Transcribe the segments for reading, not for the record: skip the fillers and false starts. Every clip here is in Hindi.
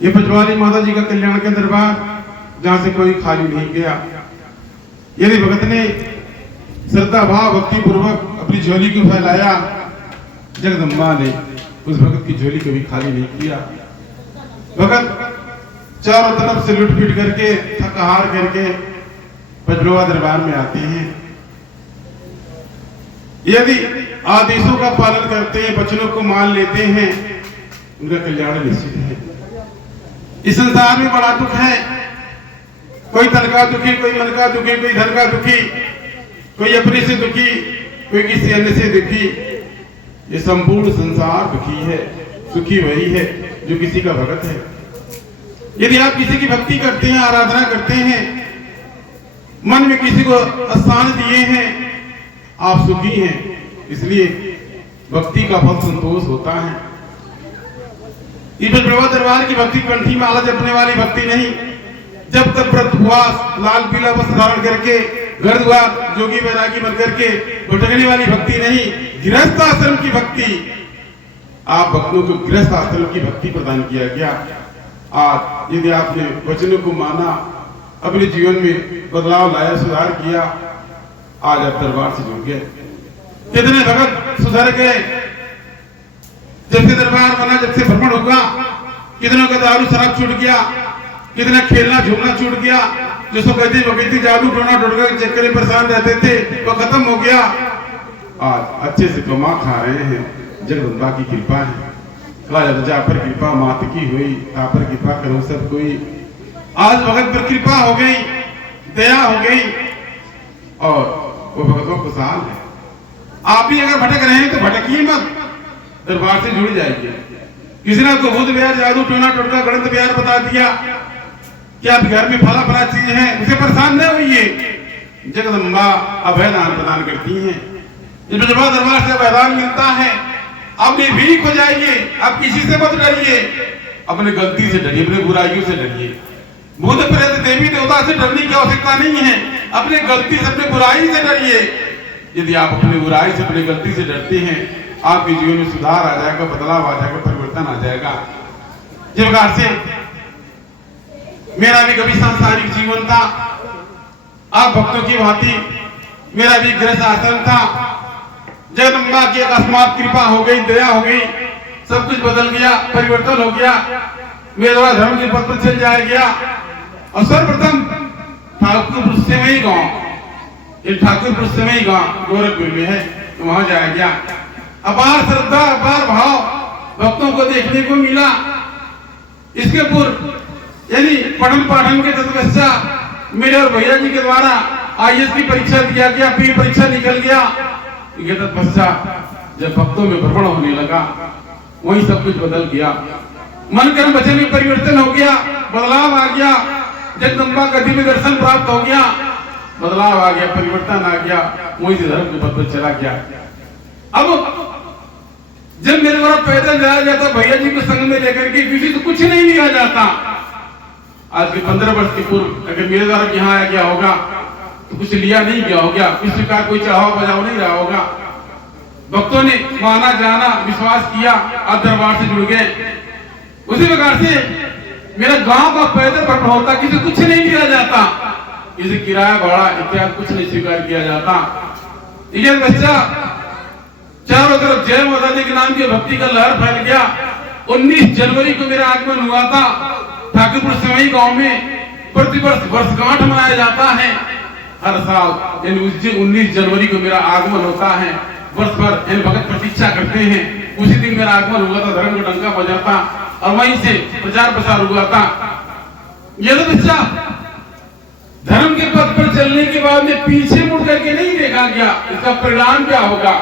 ये पचवारी माता जी का कल्याण के दरबार, जहां से कोई खाली नहीं गया। यदि भगत ने श्रद्धा भाव भक्ति पूर्वक अपनी झोली को फैलाया, जगदम्बा ने उस भगत की झोली कभी खाली नहीं किया। भगत चारों तरफ से लुट पीट करके, थक हार करके पचलोवा दरबार में आते हैं। यदि आदेशों का पालन करते हैं, वचनों को मान लेते हैं, उनका कल्याण निश्चित है। इस संसार में बड़ा दुख है, कोई तन का दुखी, कोई मन का दुखी, कोई धन का दुखी, कोई अपने से दुखी, कोई किसी अन्य से दुखी। ये संपूर्ण संसार दुखी है, सुखी वही है जो किसी का भगत है। यदि आप किसी की भक्ति करते हैं, आराधना करते हैं, मन में किसी को स्थान दिए हैं, आप सुखी हैं। इसलिए भक्ति का फल संतोष होता है। पचलोवा दरबार की भक्ति कंठी माला जपने वाली भक्ति नहीं। जब तक व्रत उपवास, लाल पीला वस्त्र धारण करके, घर द्वार जोगी वैरागी बन करके भटकने वाली भक्ति नहीं, गृहस्थ आश्रम की भक्ति। आप भक्तों को गृहस्थ आश्रम की भक्ति प्रदान किया गया। आज यदि आपने वचनों को माना, अपने जीवन में बदलाव लाया, सुधार किया, आज आप दरबार से जुड़ गए। कितने भगत सुधर गए जब से दरबार बना, जब से भ्रमण होगा। कितनों का दारू शराब छूट गया, कितना खेलना झूमना छूट गया। जो सब कहते बकैती जादू टोना टोटका के चक्कर में परेशान रहते थे, वो खत्म हो गया। आज अच्छे से कमा खा रहे हैं, जगदम्बा की कृपा है। जा पर कृपा मात की हुई, ता पर कृपा करो सब कोई। आज भगत पर कृपा हो गई, दया हो गई, और वो भगतों को साल है। आप भी अगर भटक रहे हैं तो भटकिए मत, दरबार से जुड़ जाइए। किसी ने आपको भूत बिहार, जादू टोना टोटका गणित बिहार बता दिया कि आप घर में फला फला चीज है, उसे परेशान न होइए। जगदम्बा अभय दान प्रदान करती हैं। जब दरबार से अभय दान मिलता है, आप निर्भीक हो जाइए। आप किसी से मत डरिए, अपने गलती से डरिए, अपने बुराइयों से डरिए। भूत प्रेत देवी देवता से डरने की आवश्यकता नहीं है, अपने गलती से, अपने बुराई से डरिए। यदि आप अपनी बुराई से, अपनी गलती से डरते हैं, आपके जीवन में सुधार आ जाएगा, बदलाव आ जाएगा, परिवर्तन आ जाएगा। जिस प्रकार से मेरा भी कभी सांसारिक जीवन था, आप भक्तों की भांति मेरा भी गृहस्थ आश्रम था। जगदम्बा की अकस्मात कृपा हो गई, दया हो गई, सब कुछ बदल गया, परिवर्तन हो गया। मेरा धर्म के पथ पर चल जाया गया। और सर्वप्रथम ठाकुरपुर सेवई गांव, ये ठाकुरपुर सेवई गांव गोरखपुर में है, तो वहां जाया गया। अपार श्रद्धा, अपार भाव भक्तों को देखने को मिला। इसके पूर्व यानी पठन पाठन के तत्पश्चात मेरे और भैया जी के द्वारा IAS की परीक्षा दिया गया, प्री परीक्षा निकल गया। ये तत्पश्चात जब भक्तों में भ्रमण होने लगा, वही सब कुछ बदल गया। मन कर्म वचन में परिवर्तन हो गया, बदलाव आ गया। जगदम्बा का दिव्य दर्शन प्राप्त हो गया, बदलाव आ गया, परिवर्तन आ गया। वही से धर्म के पथ पर चला गया। अब जब मेरे द्वारा पैदल जाया जाता, भैया जी को संग में लेकर के, किसी को कुछ नहीं लिया जाता। आज के 15 वर्ष के पूर्व अगर मेरे द्वारा यहाँ आया गया होगा तो कुछ लिया नहीं गया होगा, किसी का कोई चढ़ावा बजाव नहीं रहा होगा। भक्तों ने माना, जाना, विश्वास किया, आप दरबार से जुड़ गए। उसी प्रकार से मेरा गांव का पैदल भ्रमण होता, किसी कुछ नहीं लिया जाता, किसी किराया भाड़ा इत्यादि कुछ नहीं स्वीकार किया जाता। ये बच्चा चारों तरफ जय माता दी के नाम की भक्ति का लहर फैल गया। 19 जनवरी को मेरा आगमन हुआ था ठाकुरपुर सेवई गांव में। प्रतिवर्ष वर्षगांठ मनाया जाता है। हर साल 19 जनवरी को मेरा आगमन होता है। वर्ष भर भगत प्रतीक्षा करते हैं। उसी दिन मेरा आगमन हुआ था, धर्म का डंका बजाता और वहीं से प्रचार प्रसार हुआ था। यह बच्चा धर्म के पथ पर चलने के बाद में पीछे मुड़ करके नहीं देखा गया। इसका परिणाम क्या होगा?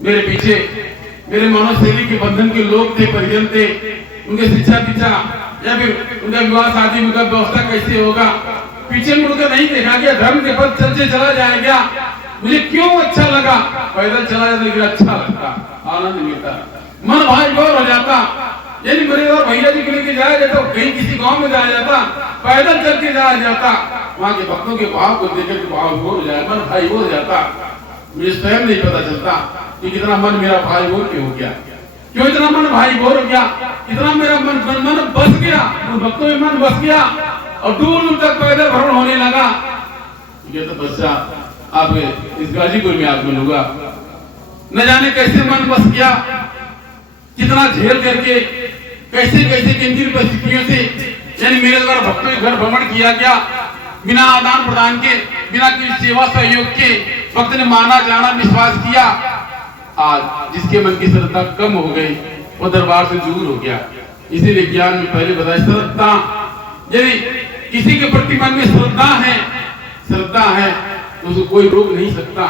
मेरे पीछे मेरे मनोशैली के बंधन के लोग थे, परिजन थे, उनके शिक्षा दीक्षा या फिर उनका विवाह शादी उनका व्यवस्था कैसे होगा, पीछे मुड़कर नहीं देखा गया। धर्म के पथ चलते चला जाएगा। मुझे क्यों अच्छा लगा? पैदल चला जाता लेकिन अच्छा लगता, आनंद मिलता, मन भाई गौर हो जाता। यानी मेरे और भैया जी को लेके जाया जाता, कहीं किसी गांव में जाया जाता, पैदल चल के जाया जाता, वहां के भक्तों के भाव को देख कर भाव हो जाए, मन भाई हो जाता। मुझे स्वयं नहीं पता चलता कि कितना मन मेरा भाई बोर क्यों हो गया, क्यों इतना मन भाई बोर हो गया, कितना मेरा मन बस उन भक्तों में मन बस गया और दूर दूर तक पैदल भ्रमण होने लगा। ये तो बच्चा आप इस गाजीपुर में आप मिलूंगा, न जाने कैसे मन बस गया, कितना झेल करके कैसे कैसे किन किन परिस्थितियों से यानी मेरे द्वारा भक्तों के घर भ्रमण किया गया, बिना आदान प्रदान के, बिना किसी सेवा सहयोग के भक्त ने माना जाना विश्वास किया। आज जिसके मन की श्रद्धा कम हो गई वो दरबार से दूर हो गया। इसीलिए ज्ञान में पहले बताया श्रद्धा, यदि किसी के प्रति मन में श्रद्धा है तो उसको कोई रोक नहीं सकता।